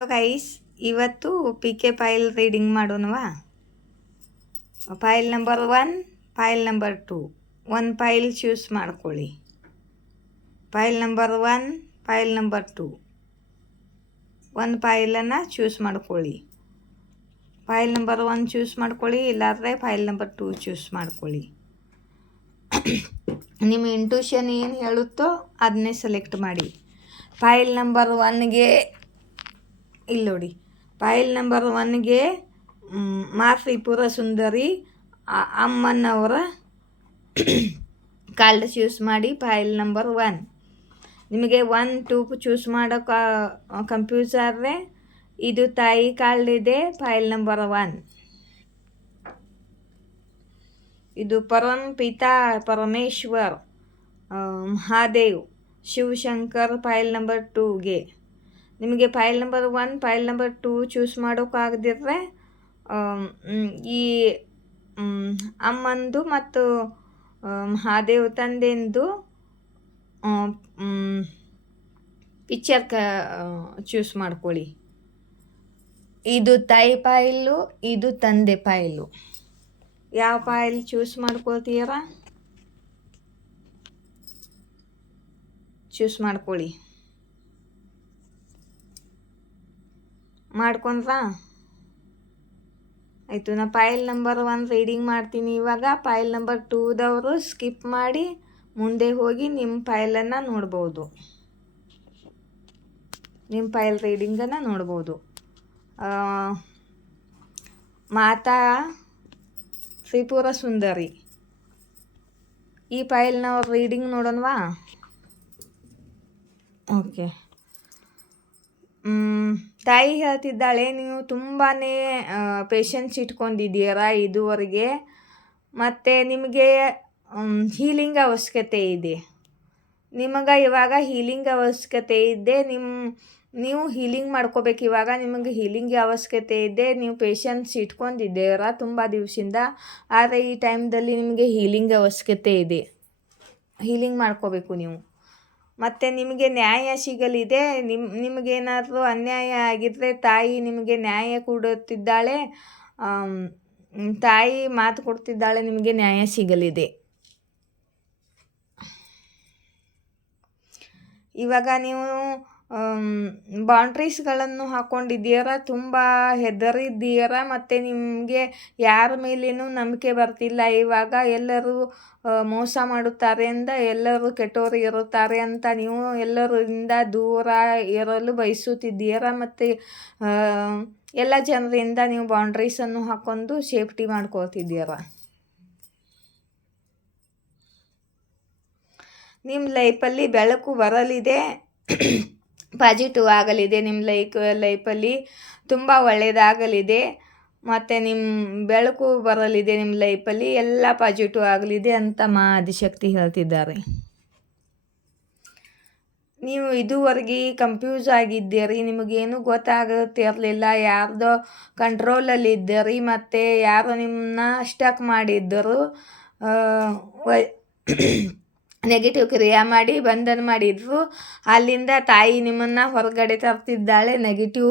Guys, ಇವತ್ತು P K file reading ಮಾಡೋಣವಾ? File number 1, file number 2. ಒಂದು ಫೈಲ್ ಚೂಸ್ ಮಾಡ್ಕೊಳ್ಳಿ. File number 1, file number 2. ಒಂದು ಫೈಲನ್ನು ಚೂಸ್ ಮಾಡ್ಕೊಳ್ಳಿ. ಫೈಲ್ ನಂಬರ್ 1 ಚೂಸ್ ಮಾಡ್ಕೊಳ್ಳಿ, ಇಲ್ಲಾಂದರೆ ಫೈಲ್ ನಂಬರ್ 2 ಚೂಸ್ ಮಾಡ್ಕೊಳ್ಳಿ. ನಿಮ್ಮ ಇಂಟ್ಯೂಷನ್ ಏನು ಹೇಳುತ್ತೋ ಅದನ್ನೇ ಸೆಲೆಕ್ಟ್ ಮಾಡಿ. ಫೈಲ್ ನಂಬರ್ 1ಗೆ ಇಲ್ಲಿ ನೋಡಿ, ಫೈಲ್ ನಂಬರ್ 1ಗೆ ಮಾ ತ್ರಿಪುರ ಸುಂದರಿ ಅಮ್ಮನವರ ಕಾರ್ಡ್ ಚೂಸ್ ಮಾಡಿ. ಫೈಲ್ ನಂಬರ್ 1 ನಿಮಗೆ 1, 2 ಚೂಸ್ ಮಾಡೋಕೆ ಕನ್ಫ್ಯೂಸ್ ಆದರೆ ಇದು ತಾಯಿ ಕಾರ್ಡ್ ಇದೆ. ಫೈಲ್ ನಂಬರ್ 1 ಇದು ಪಿತಾ ಪರಮೇಶ್ವರ್ ಮಹಾದೇವ್ ಶಿವಶಂಕರ್. ಫೈಲ್ ನಂಬರ್ 2ಗೆ ನಿಮಗೆ file number 1, file number 2 choose ಮಾಡೋಕ್ಕಾಗದಿದ್ರೆ ಈ ಅಮ್ಮಂದು ಮತ್ತು ಮಹಾದೇವ್ ತಂದೆಂದು ಪಿಕ್ಚರ್ ಚೂಸ್ ಮಾಡ್ಕೊಳ್ಳಿ. ಇದು ತಾಯಿ ಫೈಲು, ಇದು ತಂದೆ ಫೈಲು. ಯಾವ ಫೈಲ್ ಚೂಸ್ ಮಾಡ್ಕೊಳ್ತೀರಾ ಚೂಸ್ ಮಾಡ್ಕೊಳ್ಳಿ. ಮಾಡ್ಕೊಂಡ್ರಾ? ಆಯಿತು. ನಾ ಫೈಲ್ ನಂಬರ್ 1 ರೀಡಿಂಗ್ ಮಾಡ್ತೀನಿ ಇವಾಗ. ಫೈಲ್ ನಂಬರ್ 2ದವರು ಸ್ಕಿಪ್ ಮಾಡಿ ಮುಂದೆ ಹೋಗಿ ನಿಮ್ಮ ಫೈಲನ್ನು ನೋಡ್ಬೋದು. ನಿಮ್ಮ ಫೈಲ್ ರೀಡಿಂಗನ್ನು ನೋಡ್ಬೋದು. ಮಾತಾ ತ್ರಿಪುರ ಸುಂದರಿ ಈ ಫೈಲ್ನ ರೀಡಿಂಗ್ ನೋಡೋಣವಾ? ಓಕೆ. ತಾಯಿ ಹೇಳ್ತಿದ್ದಾಳೆ, ನೀವು ತುಂಬಾ ಪೇಷನ್ಸ್ ಇಟ್ಕೊಂಡಿದ್ದೀರಾ ಇದುವರೆಗೆ, ಮತ್ತು ನಿಮಗೆ ಹೀಲಿಂಗ್ ಅವಶ್ಯಕತೆ ಇದೆ. ನಿಮಗೆ ಇವಾಗ ಹೀಲಿಂಗ್ ಅವಶ್ಯಕತೆ ಇದೆ. ನೀವು ಹೀಲಿಂಗ್ ಮಾಡ್ಕೋಬೇಕು ಇವಾಗ. ನಿಮಗೆ ಹೀಲಿಂಗ್ ಅವಶ್ಯಕತೆ ಇದೆ. ನೀವು ಪೇಷನ್ಸ್ ಇಟ್ಕೊಂಡಿದ್ದೀರಾ ತುಂಬ ದಿವಸದಿಂದ, ಆದರೆ ಈ ಟೈಮ್ದಲ್ಲಿ ನಿಮಗೆ ಹೀಲಿಂಗ್ ಅವಶ್ಯಕತೆ ಇದೆ. ಹೀಲಿಂಗ್ ಮಾಡ್ಕೋಬೇಕು ನೀವು. ಮತ್ತು ನಿಮಗೆ ನ್ಯಾಯ ಸಿಗಲಿದೆ. ನಿಮಗೇನಾದರೂ ಅನ್ಯಾಯ ಆಗಿದ್ದರೆ ತಾಯಿ ನಿಮಗೆ ನ್ಯಾಯ ಕೊಡುತ್ತಿದ್ದಾಳೆ. ತಾಯಿ ಮಾತು ಕೊಡ್ತಿದ್ದಾಳೆ, ನಿಮಗೆ ನ್ಯಾಯ ಸಿಗಲಿದೆ. ಇವಾಗ ನೀವು ಬೌಂಡ್ರೀಸ್ಗಳನ್ನು ಹಾಕ್ಕೊಂಡಿದ್ದೀರಾ, ತುಂಬ ಹೆದರಿದ್ದೀರಾ, ಮತ್ತು ನಿಮಗೆ ಯಾರ ಮೇಲೇನೂ ನಂಬಿಕೆ ಬರ್ತಿಲ್ಲ. ಇವಾಗ ಎಲ್ಲರೂ ಮೋಸ ಮಾಡುತ್ತಾರೆ ಅಂತ, ಎಲ್ಲರೂ ಕೆಟ್ಟವರು ಇರುತ್ತಾರೆ ಅಂತ ನೀವು ಎಲ್ಲರಿಂದ ದೂರ ಇರಲು ಬಯಸುತ್ತಿದ್ದೀರಾ. ಮತ್ತು ಎಲ್ಲ ಜನರಿಂದ ನೀವು ಬೌಂಡ್ರೀಸನ್ನು ಹಾಕ್ಕೊಂಡು ಸೇಫ್ಟಿ ಮಾಡ್ಕೊಳ್ತಿದ್ದೀರಾ. ನಿಮ್ಮ ಲೈಫಲ್ಲಿ ಬೆಳಕು ಬರಲಿದೆ, ಪಾಸಿಟಿವ್ ಆಗಲಿದೆ. ನಿಮ್ಮ ಲೈಫಲ್ಲಿ ತುಂಬ ಒಳ್ಳೆಯದಾಗಲಿದೆ, ಮತ್ತು ನಿಮ್ಮ ಬೆಳಕು ಬರಲಿದೆ. ನಿಮ್ಮ ಲೈಫಲ್ಲಿ ಎಲ್ಲ ಪಾಸಿಟಿವ್ ಆಗಲಿದೆ ಅಂತ ಆದಿಶಕ್ತಿ ಹೇಳ್ತಿದ್ದಾರೆ. ನೀವು ಇದುವರೆಗೆ ಕನ್ಫ್ಯೂಸ್ ಆಗಿದ್ದೀರಿ, ನಿಮಗೇನು ಗೊತ್ತಾಗುತ್ತಿರಲಿಲ್ಲ, ಯಾರ್ದೋ ಕಂಟ್ರೋಲಲ್ಲಿ ಇದ್ದೀರಿ, ಮತ್ತು ಯಾರು ನಿಮ್ಮನ್ನ ಸ್ಟಕ್ ಮಾಡಿದ್ದರು, ನೆಗೆಟಿವ್ ಕ್ರಿಯೆ ಮಾಡಿ ಬಂಧನ ಮಾಡಿದ್ರು. ಅಲ್ಲಿಂದ ತಾಯಿ ನಿಮ್ಮನ್ನು ಹೊರಗಡೆ ತರ್ತಿದ್ದಾಳೆ. ನೆಗೆಟಿವ್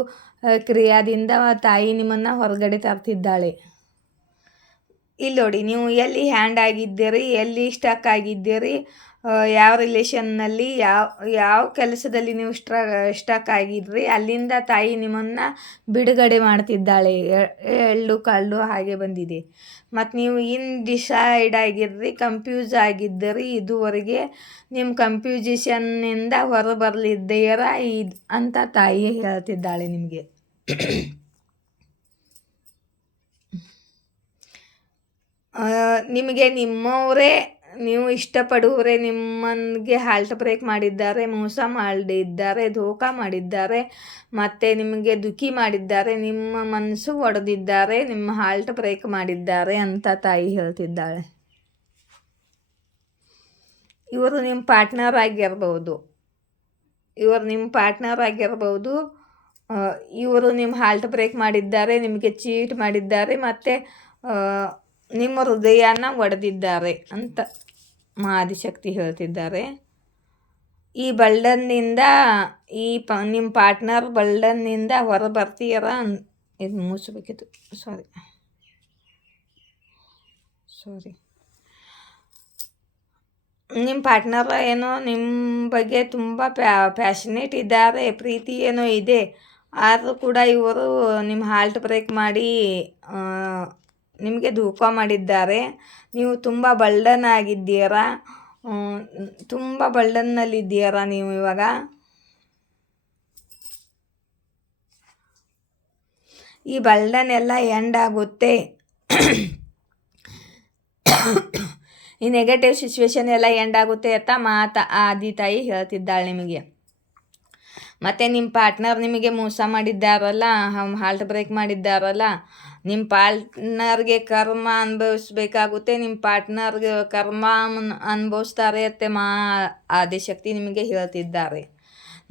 ಕ್ರಿಯಾದಿಂದ ತಾಯಿ ನಿಮ್ಮನ್ನು ಹೊರಗಡೆ ತರ್ತಿದ್ದಾಳೆ. ಇಲ್ಲಿ ನೋಡಿ, ನೀವು ಎಲ್ಲಿ ಹ್ಯಾಂಡ್ ಆಗಿದ್ದೀರಿ, ಎಲ್ಲಿ ಸ್ಟಕ್ ಆಗಿದ್ದೀರಿ, ಯಾವ ರಿಲೇಷನ್ನಲ್ಲಿ, ಯಾವ ಕೆಲಸದಲ್ಲಿ ನೀವು ಸ್ಟಕ್ ಆಗಿದ್ರಿ, ಅಲ್ಲಿಂದ ತಾಯಿ ನಿಮ್ಮನ್ನು ಬಿಡುಗಡೆ ಮಾಡ್ತಿದ್ದಾಳೆ. ಎಳ್ಳು ಕಳ್ಳು ಹಾಗೆ ಬಂದಿದೆ. ಮತ್ತು ನೀವು ಡಿಸೈಡ್ ಆಗಿರ್ರಿ, ಕನ್ಫ್ಯೂಸ್ ಆಗಿದ್ದೀರಿ ಇದುವರೆಗೆ. ನಿಮ್ಮ ಕನ್ಫ್ಯೂಷನ್ನಿಂದ ಹೊರ ಬರಲಿದ್ದೀರಾ ಅಂತ ತಾಯಿ ಹೇಳ್ತಿದ್ದಾಳೆ ನಿಮಗೆ. ನಿಮಗೆ ನಿಮ್ಮವರೇ, ನೀವು ಇಷ್ಟಪಡುವವರೇ ನಿಮ್ಮನಿಗೆ ಹಾಲ್ಟ್ ಬ್ರೇಕ್ ಮಾಡಿದ್ದಾರೆ, ಮೋಸ ಮಾಡಿದ್ದಾರೆ, ಧೋಕ ಮಾಡಿದ್ದಾರೆ, ಮತ್ತು ನಿಮಗೆ ದುಃಖಿ ಮಾಡಿದ್ದಾರೆ, ನಿಮ್ಮ ಮನಸ್ಸು ಒಡೆದಿದ್ದಾರೆ, ನಿಮ್ಮ ಹಾಲ್ಟ್ ಬ್ರೇಕ್ ಮಾಡಿದ್ದಾರೆ ಅಂತ ತಾಯಿ ಹೇಳ್ತಿದ್ದಾಳೆ. ಇವರು ನಿಮ್ಮ ಪಾರ್ಟ್ನರ್ ಆಗಿರ್ಬೋದು, ಇವರು ನಿಮ್ಮ ಹಾಲ್ಟ್ ಬ್ರೇಕ್ ಮಾಡಿದ್ದಾರೆ, ನಿಮಗೆ ಚೀಟ್ ಮಾಡಿದ್ದಾರೆ, ಮತ್ತು ನಿಮ್ಮ ಹೃದಯನ ಒಡೆದಿದ್ದಾರೆ ಅಂತ ಆದಿಶಕ್ತಿ ಹೇಳ್ತಿದ್ದಾರೆ. ಈ ಬರ್ಡನ್ನಿಂದ ನಿಮ್ಮ ಪಾರ್ಟ್ನರ್ ಬರ್ಡನ್ನಿಂದ ಹೊರ ಬರ್ತೀರ. ಇದು ಮುಚ್ಚಬೇಕಿತ್ತು. ಸಾರಿ ನಿಮ್ಮ ಪಾರ್ಟ್ನರ್ ಏನೋ ನಿಮ್ಮ ಬಗ್ಗೆ ತುಂಬ ಪ್ಯಾಷನೇಟ್ ಇದ್ದಾರೆ, ಪ್ರೀತಿ ಏನೋ ಇದೆ. ಆದರೂ ಕೂಡ ಇವರು ನಿಮ್ಮ ಹಾರ್ಟ್ ಬ್ರೇಕ್ ಮಾಡಿ ನಿಮಗೆ ಧೋಖ ಮಾಡಿದ್ದಾರೆ. ನೀವು ತುಂಬ ಬರ್ಡನ್ ಆಗಿದ್ದೀರಾ, ತುಂಬ ಬರ್ಡನ್ನಲ್ಲಿದ್ದೀರಾ ನೀವು ಇವಾಗ. ಈ ಬರ್ಡನ್ ಎಲ್ಲ ಎಂಡ್ ಆಗುತ್ತೆ. ಈ ನೆಗೆಟಿವ್ ಸಿಚುವೇಶನ್ ಎಲ್ಲ ಎಂಡ್ ಆಗುತ್ತೆ ಅಂತ ಆದಿ ತಾಯಿ ಹೇಳ್ತಿದ್ದಾಳೆ ನಿಮಗೆ. ಮತ್ತು ನಿಮ್ಮ ಪಾರ್ಟ್ನರ್ ನಿಮಗೆ ಮೋಸ ಮಾಡಿದ್ದಾರಲ್ಲ, ಹಾರ್ಟ್ ಬ್ರೇಕ್ ಮಾಡಿದ್ದಾರಲ್ಲ, ನಿಮ್ಮ ಪಾರ್ಟ್ನರ್ಗೆ ಕರ್ಮ ಅನುಭವಿಸ್ಬೇಕಾಗುತ್ತೆ. ನಿಮ್ಮ ಪಾರ್ಟ್ನರ್ಗೆ ಕರ್ಮ ಅನುಭವಿಸ್ತಾರೆ ಅಂತ ಆದಿಶಕ್ತಿ ನಿಮಗೆ ಹೇಳ್ತಿದ್ದಾರೆ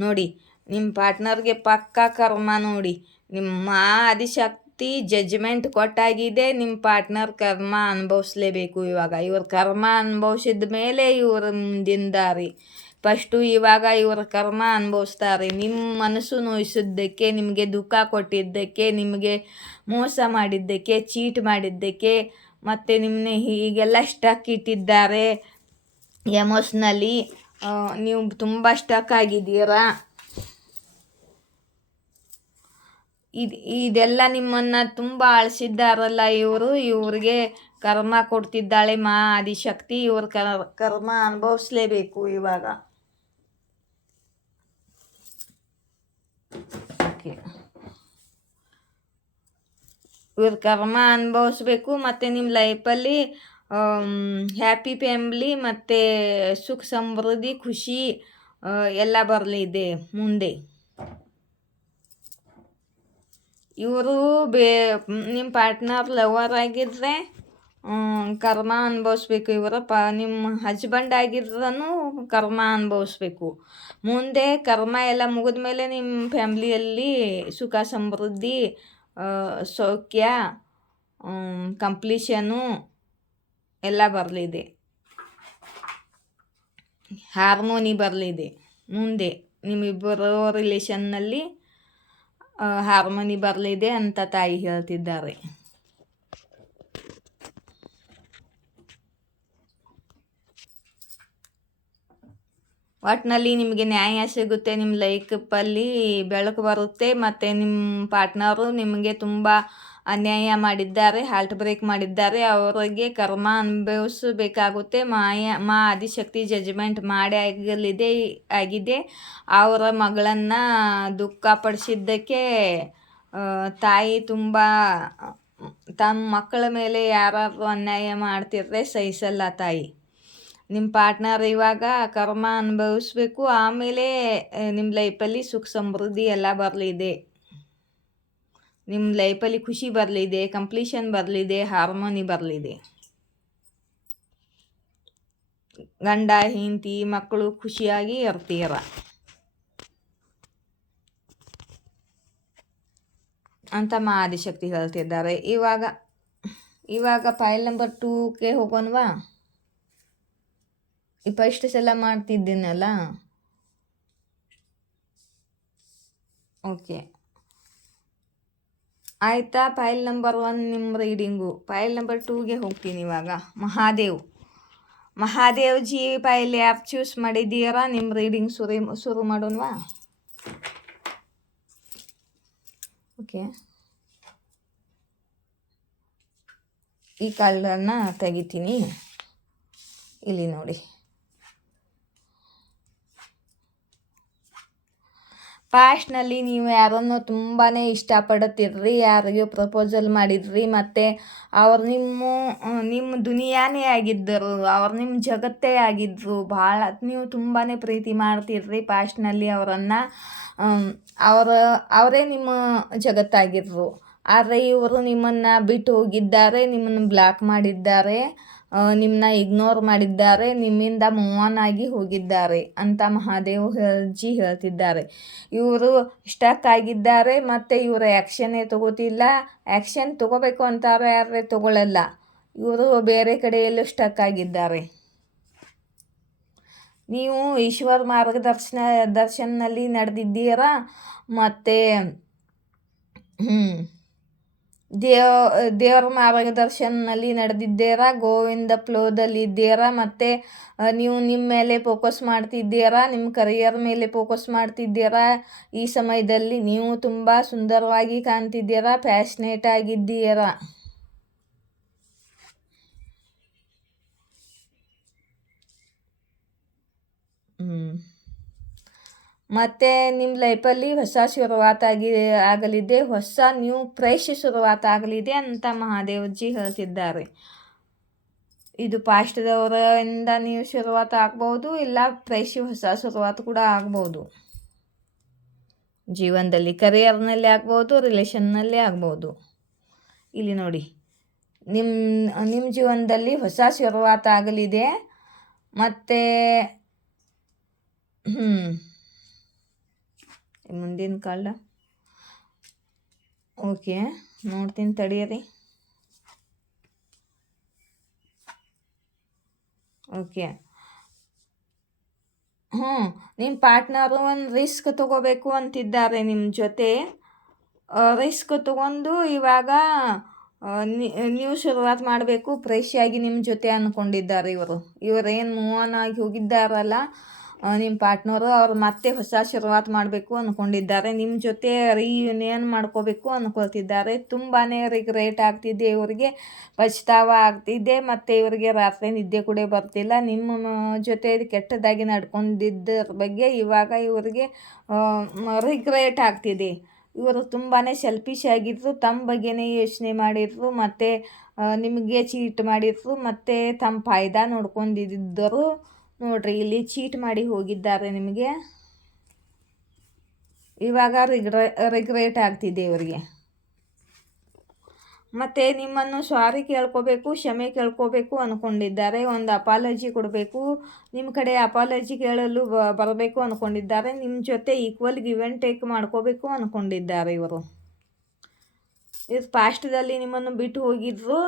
ನೋಡಿ. ನಿಮ್ಮ ಪಾರ್ಟ್ನರ್ಗೆ ಪಕ್ಕ ಕರ್ಮ ನೋಡಿ. ನಿಮ್ಮ ಆದಿಶಕ್ತಿ ಜಜ್ಮೆಂಟ್ ಕೊಟ್ಟಾಗಿದೆ. ನಿಮ್ಮ ಪಾರ್ಟ್ನರ್ ಕರ್ಮ ಅನುಭವಿಸ್ಲೇಬೇಕು ಇವಾಗ. ಇವ್ರ ಕರ್ಮ ಅನುಭವಿಸಿದ ಮೇಲೆ ಇವ್ರ ಮುಂದಿನ ದಾರಿ. ಫಸ್ಟು ಇವಾಗ ಇವರ ಕರ್ಮ ಅನುಭವಿಸ್ತಾರೆ. ನಿಮ್ಮ ಮನಸ್ಸು ನೋಯಿಸಿದ್ದಕ್ಕೆ, ನಿಮಗೆ ದುಃಖ ಕೊಟ್ಟಿದ್ದಕ್ಕೆ, ನಿಮಗೆ ಮೋಸ ಮಾಡಿದ್ದಕ್ಕೆ, ಚೀಟ್ ಮಾಡಿದ್ದಕ್ಕೆ, ಮತ್ತು ನಿಮ್ಮನ್ನ ಹೀಗೆಲ್ಲ ಸ್ಟಕ್ ಇಟ್ಟಿದ್ದಾರೆ ಎಮೋಷ್ನಲಿ. ನೀವು ತುಂಬ ಸ್ಟಕ್ ಆಗಿದ್ದೀರಾ. ಇದೆಲ್ಲ ನಿಮ್ಮನ್ನು ತುಂಬ ಅಳಿಸಿದ್ದಾರಲ್ಲ ಇವರು. ಇವ್ರಿಗೆ ಕರ್ಮ ಕೊಡ್ತಿದ್ದಾಳೆ ಆದಿಶಕ್ತಿ. ಇವ್ರ ಕರ್ಮ ಅನುಭವಿಸ್ಲೇಬೇಕು ಇವಾಗ. ಓಕೆ, ಇವ್ರ ಕರ್ಮ ಅನುಭವಿಸ್ಬೇಕು. ಮತ್ತು ನಿಮ್ಮ ಲೈಫಲ್ಲಿ ಹ್ಯಾಪಿ ಫ್ಯಾಮ್ಲಿ ಮತ್ತು ಸುಖ ಸಮೃದ್ಧಿ ಖುಷಿ ಎಲ್ಲ ಬರಲಿದೆ ಮುಂದೆ. ಇವರು ನಿಮ್ಮ ಪಾರ್ಟ್ನರ್ ಲವರ್ ಆಗಿದ್ದರೆ ಕರ್ಮ ಅನುಭವಿಸ್ಬೇಕು. ಇವರ ನಿಮ್ಮ ಹಸ್ಬೆಂಡ್ ಆಗಿದ್ರೂ ಕರ್ಮ ಅನುಭವಿಸ್ಬೇಕು. ಮುಂದೆ ಕರ್ಮ ಎಲ್ಲ ಮುಗಿದ ಮೇಲೆ ನಿಮ್ಮ ಫ್ಯಾಮ್ಲಿಯಲ್ಲಿ ಸುಖ ಸಮೃದ್ಧಿ, ಸೌಖ್ಯ, ಕಂಪ್ಲೀಷನು ಎಲ್ಲ ಬರಲಿದೆ. ಹಾರ್ಮೋನಿ ಬರಲಿದೆ ಮುಂದೆ. ನಿಮ್ಮಿಬ್ಬರ ರಿಲೇಷನ್ನಲ್ಲಿ ಹಾರ್ಮೋನಿ ಬರಲಿದೆ ಅಂತ ತಾಯಿ ಹೇಳ್ತಿದ್ದಾರೆ. ಒಟ್ಟಿನಲ್ಲಿ ನಿಮಗೆ ನ್ಯಾಯ ಸಿಗುತ್ತೆ. ನಿಮ್ಮ ಲೈಫಲ್ಲಿ ಬೆಳಕು ಬರುತ್ತೆ. ಮತ್ತು ನಿಮ್ಮ ಪಾರ್ಟ್ನರು ನಿಮಗೆ ತುಂಬ ಅನ್ಯಾಯ ಮಾಡಿದ್ದಾರೆ, ಹಾರ್ಟ್ ಬ್ರೇಕ್ ಮಾಡಿದ್ದಾರೆ. ಅವರಿಗೆ ಕರ್ಮ ಅನುಭವಿಸಬೇಕಾಗುತ್ತೆ. ಆದಿಶಕ್ತಿ ಜಜ್ಮೆಂಟ್ ಮಾಡಿ ಆಗಿದೆ. ಅವರ ಮಗಳನ್ನು ದುಃಖಪಡಿಸಿದ್ದಕ್ಕೆ ತಾಯಿ ತುಂಬ ತಮ್ಮ ಮಕ್ಕಳ ಮೇಲೆ ಯಾರಾದರೂ ಅನ್ಯಾಯ ಮಾಡ್ತಿದ್ರೆ ಸಹಿಸಲ್ಲ ತಾಯಿ. ನಿಮ್ಮ ಪಾರ್ಟ್ನರ್ ಇವಾಗ ಕರ್ಮ ಅನುಭವಿಸ್ಬೇಕು. ಆಮೇಲೆ ನಿಮ್ಮ ಲೈಫಲ್ಲಿ ಸುಖ ಸಮೃದ್ಧಿ ಎಲ್ಲ ಬರಲಿದೆ. ನಿಮ್ಮ ಲೈಫಲ್ಲಿ ಖುಷಿ ಬರಲಿದೆ, ಕಂಪ್ಲೀಷನ್ ಬರಲಿದೆ, ಹಾರ್ಮೋನಿ ಬರಲಿದೆ. ಗಂಡ ಹೆಂಡತಿ ಮಕ್ಕಳು ಖುಷಿಯಾಗಿ ಇರ್ತೀರ ಅಂತ ಆದಿಶಕ್ತಿ ಹೇಳ್ತಿದ್ದಾರೆ. ಇವಾಗ ಫೈಲ್ ನಂಬರ್ 2ಗೆ ಹೋಗೋಣವಾ. ಫಸ್ಟ್ ಸಲ ಮಾಡ್ತಿದ್ದೀನಲ್ಲ. ಓಕೆ ಆಯಿತಾ. ಫೈಲ್ ನಂಬರ್ 1 ನಿಮ್ಮ ರೀಡಿಂಗು. ಫೈಲ್ ನಂಬರ್ 2ಗೆ ಹೋಗ್ತೀನಿ ಇವಾಗ. Mahadev G file app choose ಮಾಡಿದ್ದೀರಾ. ನಿಮ್ಮ ರೀಡಿಂಗ್ ಶುರು ಮಾಡೋಣವಾ. ಓಕೆ, ಈ ಕಾರ್ಡನ್ನು ತೆಗಿತೀನಿ. ಇಲ್ಲಿ ನೋಡಿ, ಪಾಸ್ಟ್ನಲ್ಲಿ ನೀವು ಯಾರನ್ನೋ ತುಂಬಾ ಇಷ್ಟಪಡುತ್ತಿರ್ರಿ, ಯಾರಿಗೂ ಪ್ರಪೋಸಲ್ ಮಾಡಿದ್ರಿ, ಮತ್ತು ಅವ್ರು ನಿಮ್ಮ ದುನಿಯಾನೇ ಆಗಿದ್ದರು, ಅವ್ರು ನಿಮ್ಮ ಜಗತ್ತೇ ಆಗಿದ್ದರು. ಭಾಳ ನೀವು ತುಂಬಾ ಪ್ರೀತಿ ಮಾಡ್ತಿರ್ರಿ ಪಾಸ್ಟ್ನಲ್ಲಿ ಅವರನ್ನು. ಅವರೇ ನಿಮ್ಮ ಜಗತ್ತಾಗಿದ್ರು. ಆದರೆ ಇವರು ನಿಮ್ಮನ್ನು ಬಿಟ್ಟು ಹೋಗಿದ್ದಾರೆ, ನಿಮ್ಮನ್ನು ಬ್ಲಾಕ್ ಮಾಡಿದ್ದಾರೆ, ನಿಮ್ಮನ್ನ ಇಗ್ನೋರ್ ಮಾಡಿದ್ದಾರೆ, ನಿಮ್ಮಿಂದ ಮೂವ್ ಆನ್ ಆಗಿ ಹೋಗಿದ್ದಾರೆ ಅಂತ ಮಹಾದೇವ್ ಜಿ ಹೇಳ್ತಿದ್ದಾರೆ. ಇವರು ಸ್ಟಕ್ ಆಗಿದ್ದಾರೆ ಮತ್ತು ಇವರು ಆ್ಯಕ್ಷನ್ನೇ ತಗೋತಿಲ್ಲ. ಆ್ಯಕ್ಷನ್ ತಗೋಬೇಕು ಅಂತಾರೆ ಆದರೆ ತಗೊಳ್ಳಲ್ಲ. ಇವರು ಬೇರೆ ಕಡೆಯಲ್ಲೂ ಸ್ಟಕ್ ಆಗಿದ್ದಾರೆ. ನೀವು ಈಶ್ವರ ದರ್ಶನಲ್ಲಿ ನಡೆದಿದ್ದೀರಾ, ಮತ್ತು ದೇವರ ಮಾರ್ಗದರ್ಶನಲ್ಲಿ ನಡೆದಿದ್ದೀರಾ, ಗೋವಿಂದ ಫ್ಲೋದಲ್ಲಿ ಇದ್ದೀರಾ, ಮತ್ತು ನೀವು ನಿಮ್ಮ ಮೇಲೆ ಫೋಕಸ್ ಮಾಡ್ತಿದ್ದೀರಾ, ನಿಮ್ಮ ಕರಿಯರ್ ಮೇಲೆ ಫೋಕಸ್ ಮಾಡ್ತಿದ್ದೀರಾ. ಈ ಸಮಯದಲ್ಲಿ ನೀವು ತುಂಬ ಸುಂದರವಾಗಿ ಕಾಣ್ತಿದ್ದೀರಾ, ಪ್ಯಾಷನೇಟ್ ಆಗಿದ್ದೀರಾ. ಮತ್ತು ನಿಮ್ಮ ಲೈಫಲ್ಲಿ ಹೊಸ ಆಗಲಿದೆ, ಹೊಸ ನ್ಯೂ ಫ್ರೆಶ್ ಆಗಲಿದೆ ಅಂತ ಮಹಾದೇವಜಿ ಹೇಳ್ತಿದ್ದಾರೆ. ಇದು ಪಾಸ್ಟ್ದವರಿಂದ ನೀವು ಆಗ್ಬೋದು, ಇಲ್ಲ ಫ್ರೆಶ್ ಹೊಸ ಶುರುವಾತು ಕೂಡ ಆಗ್ಬೋದು. ಜೀವನದಲ್ಲಿ ಕರಿಯರ್ನಲ್ಲಿ ಆಗ್ಬೋದು, ರಿಲೇಷನ್ನಲ್ಲಿ ಆಗ್ಬೋದು. ಇಲ್ಲಿ ನೋಡಿ, ನಿಮ್ಮ ಜೀವನದಲ್ಲಿ ಹೊಸ ಆಗಲಿದೆ. ಮತ್ತು ಮುಂದಿನ ಕಾಲ ಓಕೆ ನೋಡ್ತೀನಿ ತಡೆಯಿರಿ. ಓಕೆ, ನಿಮ್ಮ ಪಾರ್ಟ್ನರು ಒಂದು ರಿಸ್ಕ್ ತೊಗೋಬೇಕು ಅಂತಿದ್ದಾರೆ ನಿಮ್ಮ ಜೊತೆ. ರಿಸ್ಕ್ ತೊಗೊಂಡು ಇವಾಗ ನೀವು ಶುರುವಾತು ಮಾಡಬೇಕು, ಫ್ರೆಶ್ ಆಗಿ ನಿಮ್ಮ ಜೊತೆ ಅಂದ್ಕೊಂಡಿದ್ದಾರೆ ಇವರೇನು ಮೂವ್ ಆನ್ ಆಗಿ ಹೋಗಿದ್ದಾರಲ್ಲ ನಿಮ್ಮ ಪಾರ್ಟ್ನರು, ಅವ್ರು ಮತ್ತೆ ಹೊಸ ಶುರುವಾತು ಮಾಡಬೇಕು ಅಂದ್ಕೊಂಡಿದ್ದಾರೆ. ನಿಮ್ಮ ಜೊತೆ ರಿಯೂನಿಯನ್ ಮಾಡ್ಕೋಬೇಕು ಅಂದ್ಕೊಳ್ತಿದ್ದಾರೆ. ತುಂಬಾ ರಿಗ್ರೇಟ್ ಆಗ್ತಿದೆ ಇವರಿಗೆ, ಪಶ್ಚಾತ್ತಾಪ ಆಗ್ತಿದೆ, ಮತ್ತು ಇವರಿಗೆ ರಾತ್ರಿ ನಿದ್ದೆ ಕೂಡ ಬರ್ತಿಲ್ಲ. ನಿಮ್ಮ ಜೊತೆ ಕೆಟ್ಟದಾಗಿ ನಡ್ಕೊಂಡಿದ್ದರ ಬಗ್ಗೆ ಇವಾಗ ಇವರಿಗೆ ರಿಗ್ರೇಟ್ ಆಗ್ತಿದೆ. ಇವರು ತುಂಬಾ ಸೆಲ್ಫಿಶ್ ಆಗಿದ್ರು, ತಮ್ಮ ಬಗ್ಗೆನೇ ಯೋಚನೆ ಮಾಡಿದ್ರು, ಮತ್ತು ನಿಮಗೆ ಚೀಟ್ ಮಾಡಿದ್ರು, ಮತ್ತು ತಮ್ಮ ಫಾಯ್ದಾ ನೋಡ್ಕೊಂಡಿದ್ದರು. ನೋಡ್ರಿ, ಇಲ್ಲಿ ಚೀಟ್ ಮಾಡಿ ಹೋಗಿದ್ದಾರೆ ನಿಮಗೆ. ಇವಾಗ ರಿಗ್ರೇಟ್ ಆಗ್ತಿದೆ ಇವರಿಗೆ. ಮತ್ತು ನಿಮ್ಮನ್ನು ಸಾರಿ ಕೇಳ್ಕೋಬೇಕು, ಕ್ಷಮೆ ಕೇಳ್ಕೋಬೇಕು ಅಂದ್ಕೊಂಡಿದ್ದಾರೆ. ಒಂದು ಅಪಾಲಜಿ ಕೊಡಬೇಕು, ನಿಮ್ಮ ಕಡೆ ಅಪಾಲಜಿ ಕೇಳಲು ಬರಬೇಕು ಅಂದ್ಕೊಂಡಿದ್ದಾರೆ. ನಿಮ್ಮ ಜೊತೆ ಈಕ್ವಲ್ ಗಿವ್ ಆ್ಯಂಡ್ ಟೇಕ್ ಮಾಡ್ಕೋಬೇಕು ಅಂದ್ಕೊಂಡಿದ್ದಾರೆ ಇವರು ಪಾಸ್ಟ್ದಲ್ಲಿ ನಿಮ್ಮನ್ನು ಬಿಟ್ಟು ಹೋಗಿದ್ರು.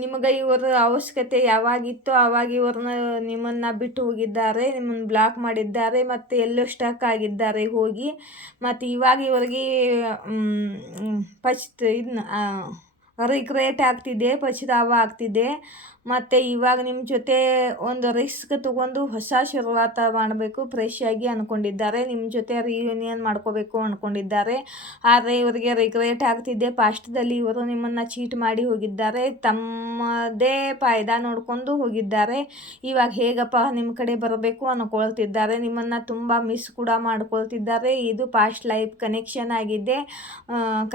ನಿಮಗೆ ಇವರ ಅವಶ್ಯಕತೆ ಯಾವಾಗಿತ್ತು ಆವಾಗ ಇವ್ರನ್ನ ನಿಮ್ಮನ್ನು ಬಿಟ್ಟು ಹೋಗಿದ್ದಾರೆ, ನಿಮ್ಮನ್ನು ಬ್ಲಾಕ್ ಮಾಡಿದ್ದಾರೆ, ಮತ್ತು ಎಲ್ಲೋ ಸ್ಟಕ್ ಆಗಿದ್ದಾರೆ ಹೋಗಿ. ಮತ್ತು ಇವಾಗ ಇವರಿಗೆ ರಿಗ್ರೇಟ್ ಆಗ್ತಿದೆ, ಪಶ್ಚಾತ್ತಾಪ ಆಗ್ತಿದೆ. ಮತ್ತು ಇವಾಗ ನಿಮ್ಮ ಜೊತೆ ಒಂದು ರಿಸ್ಕ್ ತೊಗೊಂಡು ಹೊಸ ಶುರುವಾತ ಮಾಡಬೇಕು, ಫ್ರೆಶ್ ಆಗಿ ಅಂದ್ಕೊಂಡಿದ್ದಾರೆ. ನಿಮ್ಮ ಜೊತೆ ರಿಯೂನಿಯನ್ ಮಾಡ್ಕೋಬೇಕು ಅಂದ್ಕೊಂಡಿದ್ದಾರೆ. ಆದರೆ ಇವರಿಗೆ ರಿಗ್ರೇಟ್ ಆಗ್ತಿದೆ. ಪಾಸ್ಟ್ದಲ್ಲಿ ಇವರು ನಿಮ್ಮನ್ನು ಚೀಟ್ ಮಾಡಿ ಹೋಗಿದ್ದಾರೆ, ತಮ್ಮದೇ ಫಾಯ್ದಾ ನೋಡ್ಕೊಂಡು ಹೋಗಿದ್ದಾರೆ. ಇವಾಗ ಹೇಗಪ್ಪ ನಿಮ್ಮ ಕಡೆ ಬರಬೇಕು ಅಂದ್ಕೊಳ್ತಿದ್ದಾರೆ. ನಿಮ್ಮನ್ನು ತುಂಬ ಮಿಸ್ ಕೂಡ ಮಾಡ್ಕೊಳ್ತಿದ್ದಾರೆ. ಇದು ಪಾಸ್ಟ್ ಲೈಫ್ ಕನೆಕ್ಷನ್ ಆಗಿದೆ.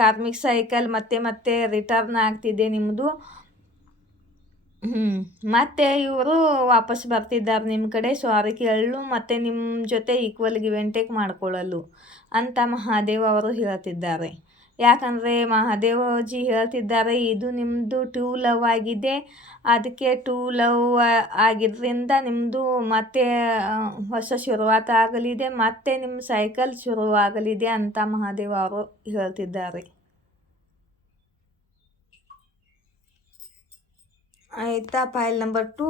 ಕಾರ್ಮಿಕ್ ಸೈಕಲ್ ಮತ್ತೆ ರಿಟರ್ನ್ ಆಗ್ತಿದೆ ನಿಮ್ಮದು. ಮತ್ತೆ ಇವರು ವಾಪಸ್ ಬರ್ತಿದ್ದಾರೆ ನಿಮ್ಮ ಕಡೆ ಸಾರಿ ಕೇಳಲು, ಮತ್ತು ನಿಮ್ಮ ಜೊತೆ ಈಕ್ವಲ್ ಗಿವ್ ಆ್ಯಂಡ್ ಟೇಕ್ ಮಾಡ್ಕೊಳ್ಳಲು ಅಂತ ಮಹಾದೇವ ಅವರು ಹೇಳ್ತಿದ್ದಾರೆ. ಯಾಕಂದರೆ ಮಹಾದೇವಜಿ ಹೇಳ್ತಿದ್ದಾರೆ, ಇದು ನಿಮ್ಮದು ಟೂ ಲವ್ ಆಗಿದೆ. ಅದಕ್ಕೆ ಟೂ ಲವ್ ಆಗಿದ್ದರಿಂದ ನಿಮ್ಮದು ಮತ್ತೆ ಹೊಸ ಶುರುವಾತ ಆಗಲಿದೆ, ಮತ್ತೆ ನಿಮ್ಮ ಸೈಕಲ್ ಶುರುವಾಗಲಿದೆ ಅಂತ ಮಹಾದೇವ ಅವರು ಹೇಳ್ತಿದ್ದಾರೆ. ಆಯಿತಾ? ಫೈಲ್ ನಂಬರ್ 2,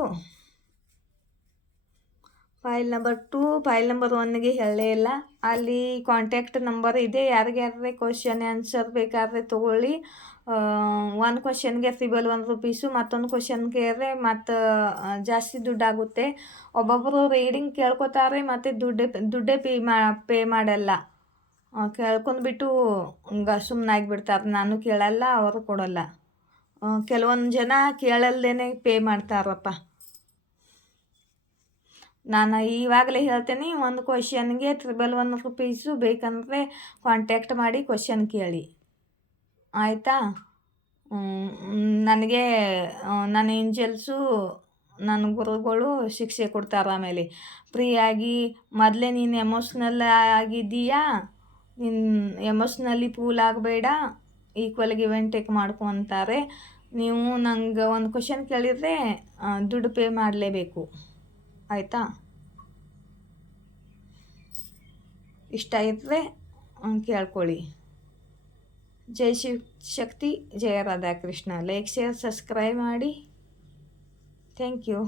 ಫೈಲ್ ನಂಬರ್ 1ಗೆ ಹೇಳಲೇ ಇಲ್ಲ. ಅಲ್ಲಿ ಕಾಂಟ್ಯಾಕ್ಟ್ ನಂಬರ್ ಇದೆ. ಯಾರಿಗಾದ್ರೆ ಕ್ವಶನ್ ಆನ್ಸರ್ ಬೇಕಾದರೆ ತೊಗೊಳ್ಳಿ. ಒಂದು ಕ್ವಶನ್ಗೆ ₹1, ಮತ್ತೊಂದು ಕ್ವಶನ್ ಕೇಳಿದ್ರೆ ಮತ್ತು ಜಾಸ್ತಿ ದುಡ್ಡಾಗುತ್ತೆ. ಒಬ್ಬೊಬ್ಬರು ರೀಡಿಂಗ್ ಕೇಳ್ಕೊತಾರೆ ಮತ್ತು ದುಡ್ಡೇ ಪೇ ಮಾಡಲ್ಲ. ಕೇಳ್ಕೊಂಡ್ಬಿಟ್ಟು ಸುಮ್ಮನಾಗಿಬಿಡ್ತಾರೆ. ನಾನು ಕೇಳಲ್ಲ, ಅವರು ಕೊಡಲ್ಲ. ಕೆಲವೊಂದು ಜನ ಕೇಳಲ್ದೇ ಪೇ ಮಾಡ್ತಾರಪ್ಪ. ನಾನು ಇವಾಗಲೇ ಹೇಳ್ತೇನೆ, ಒಂದು ಕ್ವಶನ್ಗೆ ₹1 ಬೇಕಂದರೆ ಕಾಂಟ್ಯಾಕ್ಟ್ ಮಾಡಿ ಕ್ವಶನ್ ಕೇಳಿ, ಆಯಿತಾ? ನನಗೆ ನನ್ನ ಏಂಜಲ್ಸು, ನನ್ನ ಗುರುಗಳು ಶಿಕ್ಷೆ ಕೊಡ್ತಾರೆ. ಆಮೇಲೆ ಫ್ರೀಯಾಗಿ ಮೊದಲೇ ನೀನು ಎಮೋಷ್ನಲ್ ಆಗಿದ್ದೀಯಾ, ನೀನು ಎಮೋಷ್ನಲಿ ಫೂಲ್ ಆಗಬೇಡ, ಈಕ್ವಲ್ ಗಿವ್ ಆ್ಯಂಡ್ ಟೇಕ್ ಮಾಡ್ಕೊ ಅಂತಾರೆ. ನೀವು ನಂಗೆ ಒಂದು ಕ್ವಶನ್ ಕೇಳಿದರೆ ದುಡ್ಡು ಪೇ ಮಾಡಲೇಬೇಕು, ಆಯಿತಾ? ಇಷ್ಟ ಇದ್ದರೆ ಕೇಳ್ಕೊಳ್ಳಿ. ಜೈ ಶಿವ ಶಕ್ತಿ, ಜಯ ರಾಧಾಕೃಷ್ಣ. ಲೈಕ್, ಶೇರ್, ಸಬ್ಸ್ಕ್ರೈಬ್ ಮಾಡಿ. Thank you.